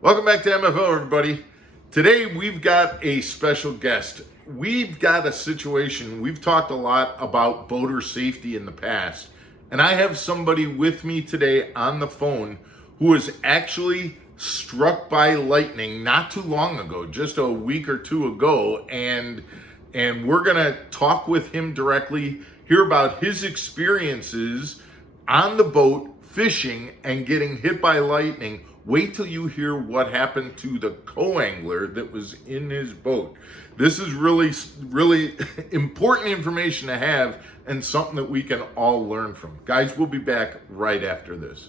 Welcome back to MFO, everybody. Today we've got a special guest. We've got a situation. We've talked a lot about boater safety in the past, and I have somebody with me today on the phone who was actually struck by lightning not too long ago, just a week or two ago, and we're gonna talk with him directly, hear about his experiences on the boat fishing and getting hit by lightning. Wait till you hear what happened to the co-angler that was in his boat. This is really important information to have and something that we can all learn from. Guys, we'll be back right after this.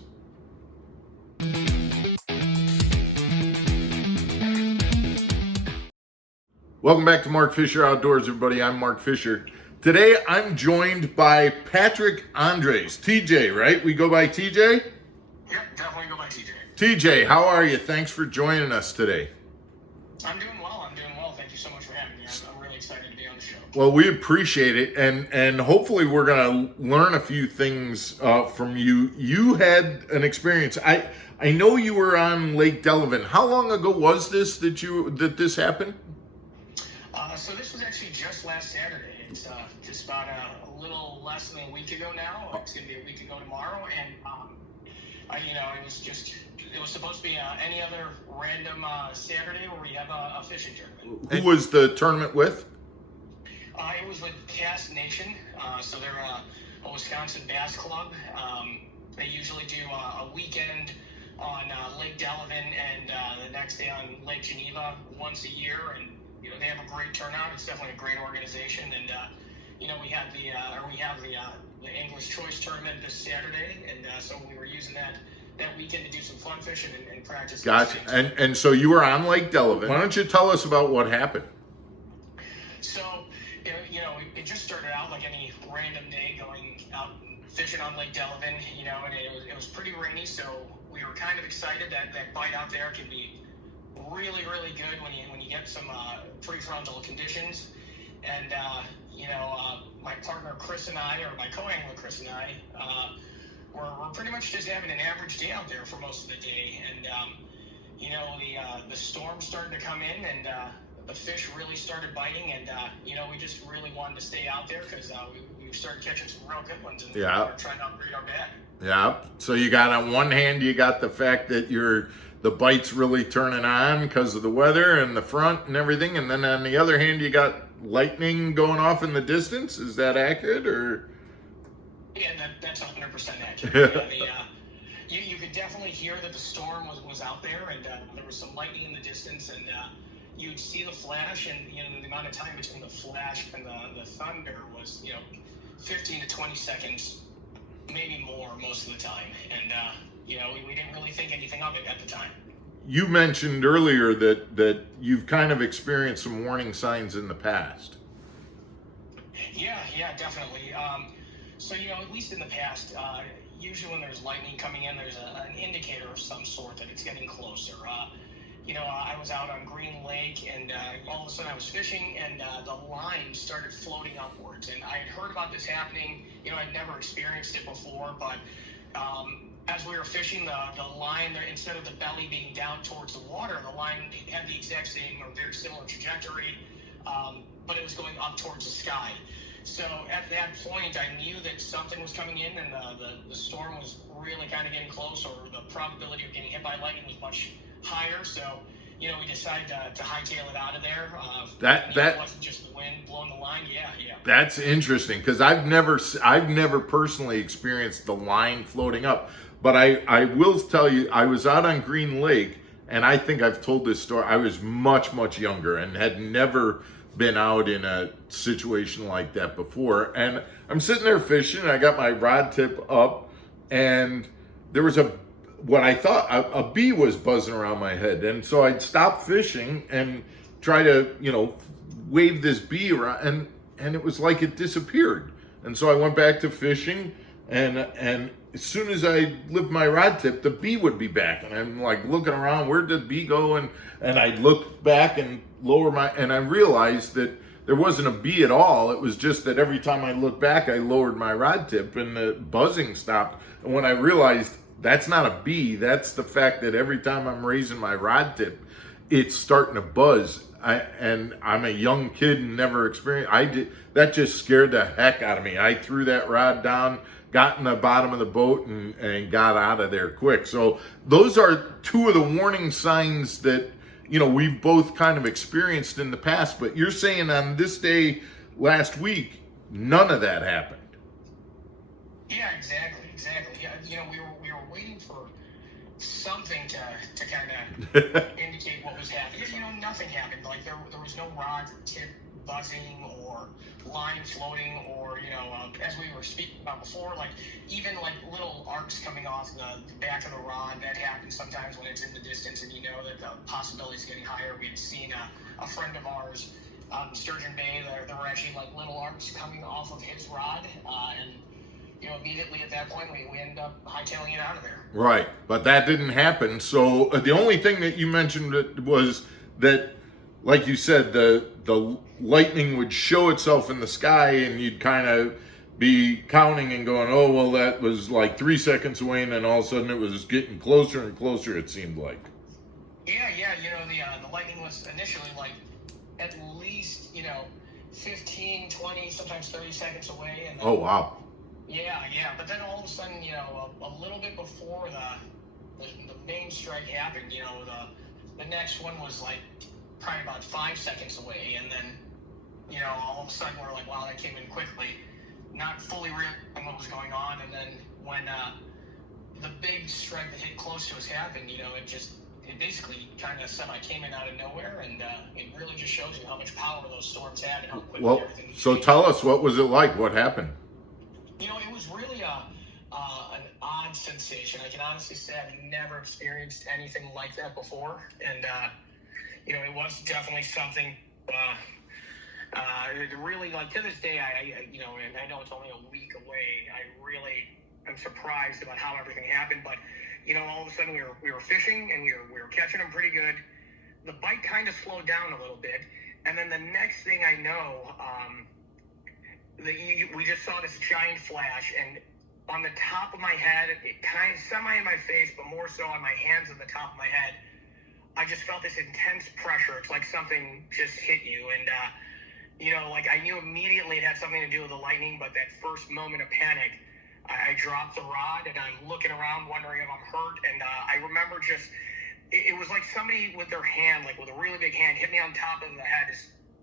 Welcome back to Mark Fisher Outdoors, everybody. I'm Mark Fisher. Today, I'm joined by Patrick Andres. TJ, right? We go by TJ? Yep, definitely go by TJ. TJ, how are you? Thanks for joining us today. I'm doing well. Thank you so much for having me. I'm really excited to be on the show. Well, we appreciate it, and hopefully we're going to learn a few things from you. You had an experience. I know you were on Lake Delavan. How long ago was this that this happened? So this was actually just last Saturday. It's just about a little less than a week ago now. It's going to be a week ago tomorrow, and it was supposed to be any other random Saturday where we have a fishing tournament. Who was the tournament with? It was with Cast Nation. So they're a Wisconsin bass club. They usually do a weekend on Lake Delavan and the next day on Lake Geneva once a year, and they have a great turnout. It's definitely a great organization, and we have the English Choice Tournament this Saturday, and so we were using that weekend to do some fun fishing and practice. Gotcha. And so you were on Lake Delavan. Why don't you tell us about what happened? So, it just started out like any random day going out fishing on Lake Delavan, and it was pretty rainy, so we were kind of excited that bite out there can be really, really good when you get some prefrontal conditions. And my partner Chris and I, or my co-angler Chris and I, we're pretty much just having an average day out there for most of the day. And the storm started to come in, and the fish really started biting, and we just really wanted to stay out there because we started catching some real good ones, and we were trying to upgrade our bag. Yeah. So you got, on one hand, you got the fact that the bite's really turning on because of the weather and the front and everything, and then on the other hand, you got lightning going off in the distance. Is that accurate, or? Yeah, that's 100% accurate. You could definitely hear that the storm was out there, and there was some lightning in the distance, and you'd see the flash, and the amount of time between the flash and the thunder was 15 to 20 seconds, maybe more most of the time, and we didn't really think anything of it at the time. You mentioned earlier that you've kind of experienced some warning signs in the past. Yeah, definitely. So, at least in the past, usually when there's lightning coming in, there's an indicator of some sort that it's getting closer. I was out on Green Lake, and all of a sudden I was fishing, and the line started floating upwards. And I had heard about this happening. I'd never experienced it before, but as we were fishing, the line, instead of the belly being down towards the water, the line had the exact same or very similar trajectory, but it was going up towards the sky. So at that point, I knew that something was coming in, and the storm was really kind of getting close, or the probability of getting hit by lightning was much higher. So, we decided to hightail it out of there. It wasn't just the wind blowing the line. Yeah. That's interesting, because I've never personally experienced the line floating up. But I will tell you, I was out on Green Lake, and I think I've told this story. I was much, much younger and had never been out in a situation like that before. And I'm sitting there fishing, and I got my rod tip up, and there was what I thought a bee was buzzing around my head. And so I'd stop fishing and try to, wave this bee around, and it was like it disappeared. And so I went back to fishing, and as soon as I lift my rod tip, the bee would be back. And I'm like looking around, where'd the bee go? And I look back and and I realized that there wasn't a bee at all. It was just that every time I looked back, I lowered my rod tip and the buzzing stopped. And when I realized That's not a bee. That's the fact that every time I'm raising my rod tip, it's starting to buzz. And I'm a young kid and never experienced. That just scared the heck out of me. I threw that rod down, got in the bottom of the boat, and got out of there quick. So those are two of the warning signs that we've both kind of experienced in the past. But you're saying on this day last week, none of that happened. Yeah, exactly. Yeah, we were waiting for something to kind of indicate what was happening. Nothing happened. Like there was no rod tip buzzing or line floating, or as we were speaking about before, like even like little arcs coming off the back of the rod. That happens sometimes when it's in the distance, and that the possibility is getting higher. We'd seen a friend of ours out in Sturgeon Bay. There were actually like little arcs coming off of his rod, and immediately at that point, we ended up hightailing it out of there. Right, but that didn't happen. So the only thing that you mentioned was that, like you said, the lightning would show itself in the sky, and you'd kind of be counting and going, oh, well, that was like 3 seconds away, and then all of a sudden it was getting closer and closer, it seemed like. Yeah, the lightning was initially like at least, 15, 20, sometimes 30 seconds away. And then, oh, wow. Yeah, but then all of a sudden, a little bit before the main strike happened, the next one was like probably about 5 seconds away, and then, all of a sudden we're like, wow, that came in quickly, not fully realizing what was going on, and then when the big strike that hit close to us happened, it basically kind of came in out of nowhere, and it really just shows you how much power those storms had and how quickly everything so changed. Tell us, what was it like? What happened? It was really an odd sensation. I can honestly say I've never experienced anything like that before, and it was definitely something. Really, like to this day, and I know it's only a week away. I really am surprised about how everything happened, but all of a sudden we were fishing, and we were catching them pretty good. The bite kind of slowed down a little bit, and then the next thing I know, we just saw this giant flash, and on the top of my head, it kind of semi in my face, but more so on my hands and the top of my head, I just felt this intense pressure. It's like something just hit you, and like I knew immediately it had something to do with the lightning, but that first moment of panic, I dropped the rod, and I'm looking around wondering if I'm hurt, and I remember it was like somebody with their hand, like with a really big hand, hit me on top of the head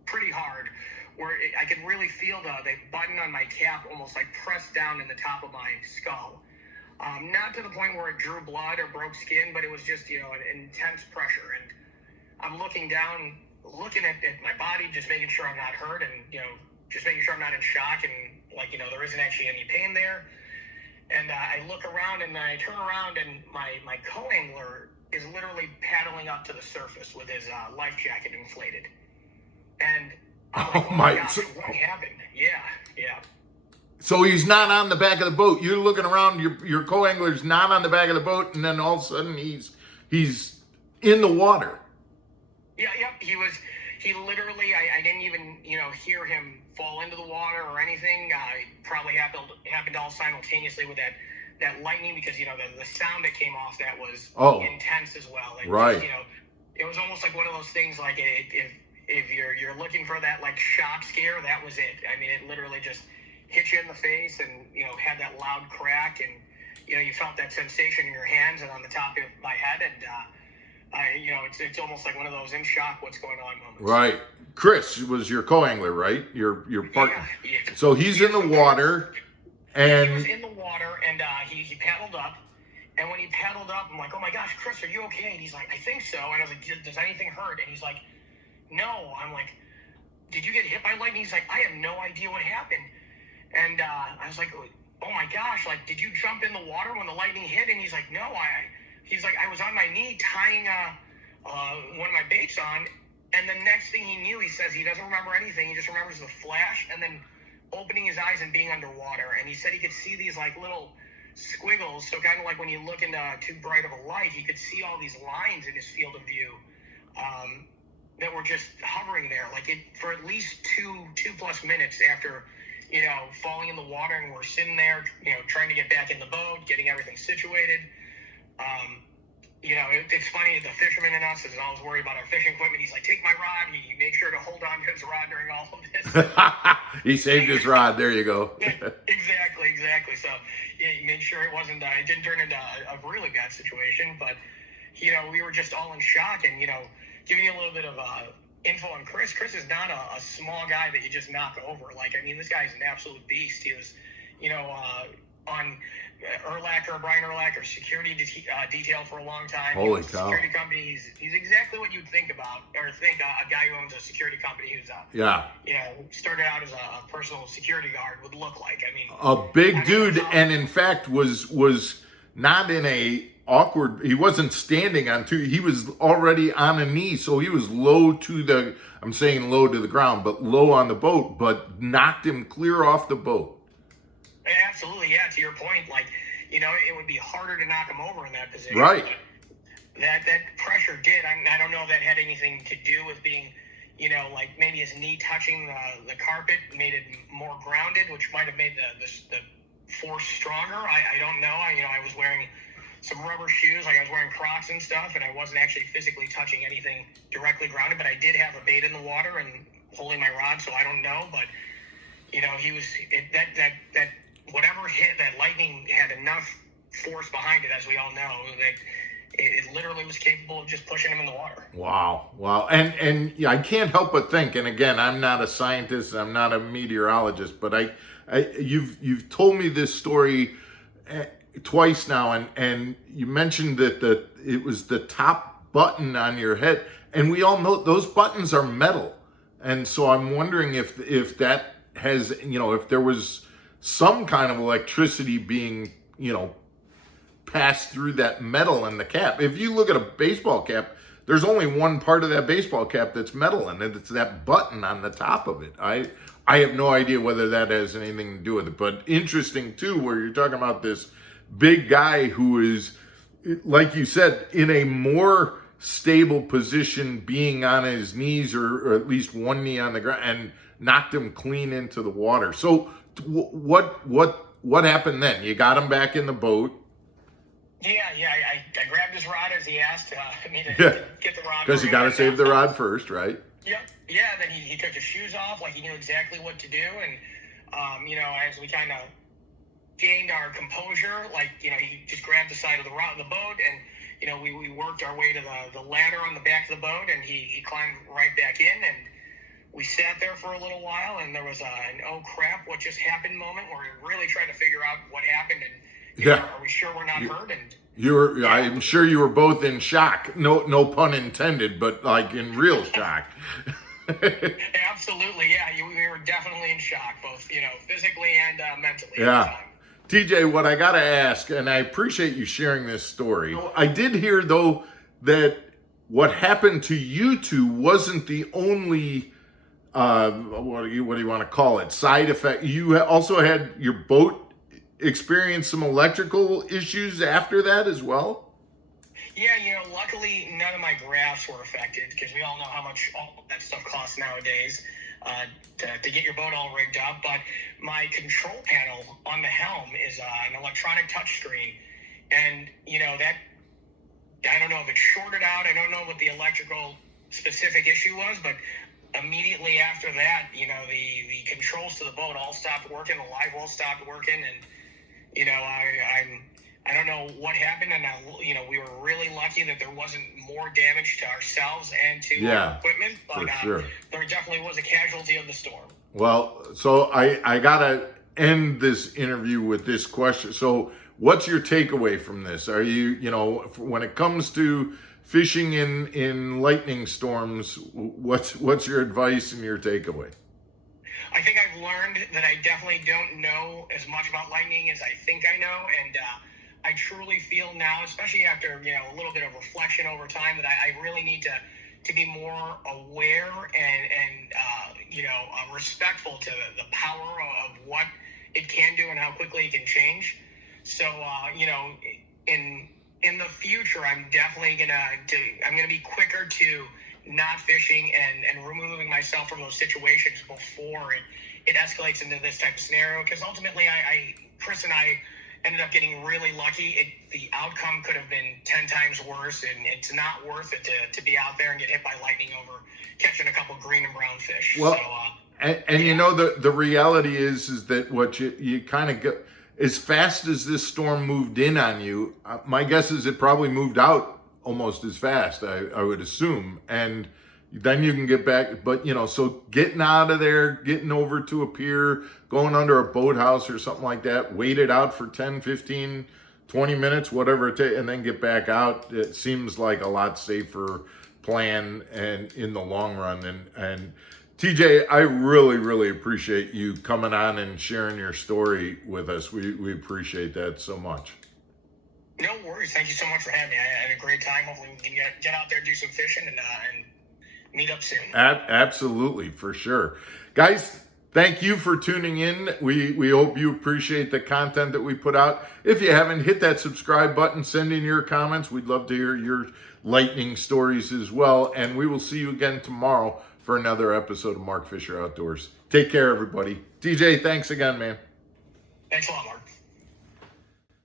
pretty hard, where I could really feel the button on my cap almost like pressed down in the top of my skull. Not to the point where it drew blood or broke skin, but it was just, an intense pressure. And I'm looking down, looking at my body, just making sure I'm not hurt, and, just making sure I'm not in shock, and, there isn't actually any pain there. And I look around, and then I turn around, and my co-angler is literally paddling up to the surface with his life jacket inflated. And I'm like, oh my gosh, what happened? Yeah. So he's not on the back of the boat. You're looking around, your co-angler's not on the back of the boat, and then all of a sudden he's in the water. Yeah, he literally, I didn't even, hear him fall into the water or anything. It probably happened all simultaneously with that lightning, because, the sound that came off that was intense as well. Like, right. Just, it was almost like one of those things, like if you're looking for that like shock scare, that was it. I mean, it literally just hit you in the face, and had that loud crack, and you felt that sensation in your hands and on the top of my head, and it's almost like one of those in shock, what's going on moments. Right. Chris was your co-angler, right? Your partner. Yeah. So he's in the water, and he was in the water, and he paddled up. And when he paddled up, I'm like, oh my gosh, Chris, are you okay? And he's like, I think so. And I was like, does anything hurt? And he's like, no. I'm like, did you get hit by lightning? He's like, I have no idea what happened. And I was like, oh my gosh, like, did you jump in the water when the lightning hit? And he's like, no, he's like, I was on my knee tying one of my baits on. And the next thing he knew, he says he doesn't remember anything. He just remembers the flash and then opening his eyes and being underwater. And he said he could see these like little squiggles. So kind of like when you look into too bright of a light, he could see all these lines in his field of view that were just hovering there, like it for at least two plus minutes after, falling in the water, and we're sitting there, trying to get back in the boat, getting everything situated. It's funny. The fisherman in us is always worried about our fishing equipment. He's like, "Take my rod." He made sure to hold on to his rod during all of this. He saved his rod. There you go. Exactly. So yeah, he made sure it wasn't. It didn't turn into a really bad situation, but we were just all in shock. And giving you a little bit of info on Chris. Chris is not a small guy that you just knock over. This guy's an absolute beast. He was, on Brian Erlacher, security detail for a long time. Holy cow. Security company. He's exactly what you'd think about, or think a guy who owns a security company who's started out as a personal security guard would look like. A big dude, and in fact was not in a awkward. He wasn't standing on two. He was already on a knee, so he was low to the. I'm saying low to the ground, but low on the boat, but knocked him clear off the boat. Absolutely, yeah. To your point, it would be harder to knock him over in that position. Right. That pressure did. I don't know if that had anything to do with being, maybe his knee touching the carpet made it more grounded, which might have made the force stronger. I don't know. I was wearing some rubber shoes, I was wearing Crocs and stuff, and I wasn't actually physically touching anything directly grounded, but I did have a bait in the water and holding my rod, so I don't know. But he was that whatever hit that lightning had enough force behind it, as we all know, that it literally was capable of just pushing him in the water. Wow. And yeah, I can't help but think, and again, I'm not a scientist, I'm not a meteorologist, but you've told me this story twice now, and you mentioned that it was the top button on your head, and we all know those buttons are metal, and so I'm wondering if that has, if there was some kind of electricity being, passed through that metal in the cap. If you look at a baseball cap, there's only one part of that baseball cap that's metal, and it's that button on the top of it. I have no idea whether that has anything to do with it, but interesting too, where you're talking about this big guy who is, like you said, in a more stable position, being on his knees or at least one knee on the ground, and knocked him clean into the water. So what happened then? You got him back in the boat. Yeah. I grabbed his rod as he asked me to get the rod. Because you got to save the rod first, right? Yep. Yeah. Then he took his shoes off, he knew exactly what to do, and as we kind of gained our composure, he just grabbed the side of the boat, and we worked our way to the ladder on the back of the boat, and he climbed right back in, and we sat there for a little while, and there was an oh crap, what just happened moment where we really tried to figure out what happened, and are we sure we're not hurt? And I'm sure you were both in shock. No pun intended, but in real shock. Absolutely, yeah. We were definitely in shock, both physically and mentally. Yeah. TJ, what I got to ask, and I appreciate you sharing this story. I did hear, though, that what happened to you two wasn't the only, what do you want to call it, side effect. You also had your boat experience some electrical issues after that as well? Yeah, luckily none of my graphs were affected, because we all know how much all that stuff costs nowadays to get your boat all rigged up. But my control panel on the helm is an electronic touchscreen, and that, I don't know if it shorted out. I don't know what the electrical specific issue was, but immediately after that, the controls to the boat all stopped working. The live well stopped working, and I don't know what happened, and we were really lucky that there wasn't more damage to ourselves and to our equipment, but sure. There definitely was a casualty of the storm. Well, so I gotta end this interview with this question. So what's your takeaway from this? Are you, when it comes to fishing in lightning storms, what's your advice and your takeaway? I think I've learned that I definitely don't know as much about lightning as I think I know, and I truly feel now, especially after a little bit of reflection over time, that I really need to be more aware and respectful to the power of what it can do and how quickly it can change. So in the future, I'm definitely gonna be quicker to not fishing and removing myself from those situations before it escalates into this type of scenario, because ultimately Chris and I ended up getting really lucky. The outcome could have been 10 times worse, and it's not worth it to be out there and get hit by lightning over catching a couple green and brown fish. Well, so, and you know, the reality is that what you kind of go, as fast as this storm moved in on you, my guess is it probably moved out almost as fast, I would assume. And then you can get back, but you know, so getting out of there, getting over to a pier, going under a boathouse or something like that, wait it out for 10, 15, 20 minutes, whatever it takes, and then get back out. It seems like a lot safer plan and in the long run. And TJ, I really, really appreciate you coming on and sharing your story with us. We appreciate that so much. No worries. Thank you so much for having me. I had a great time. Hopefully we can get out there, do some fishing, and meet up soon. Absolutely, for sure. Guys, thank you for tuning in. We hope you appreciate the content that we put out. If you haven't, hit that subscribe button, send in your comments. We'd love to hear your lightning stories as well. And we will see you again tomorrow for another episode of Mark Fisher Outdoors. Take care, everybody. TJ, thanks again, man. Thanks a lot, Mark.